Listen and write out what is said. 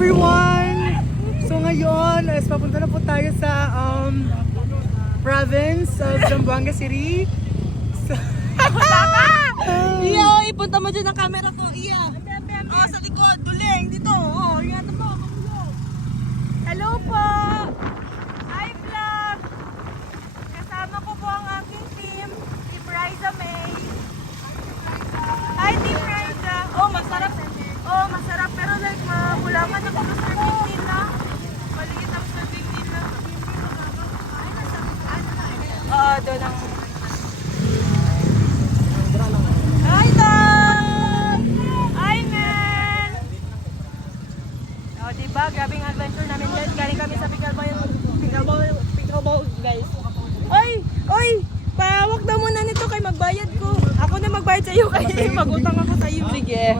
everyone! So ngayon, papunta na po tayo sa province of Zamboanga City. So, Iya, ipunta mo dyan ang camera ko. Iya. Oh, sa likod. Duling. Dito. Oh, ingatan mo. Hello po. Hi, vlog. Kasama ko po ang aking team. Team Riza May. Hi, Team Riza. Oh, masarap. Oh, masarap. Pero like, mabulangan ako sa serving nila. Maliit ang serving nila. Oo, doon ang... Hi, Dad! Hi, man! O, diba? Grabing adventure namin guys. Galing kami sa pickleball, guys. Oy! Oy! Pahawak daw muna nito kay magbayad ko. Ako na magbayad sa iyo kasi magutang ako sa iyo. Sige.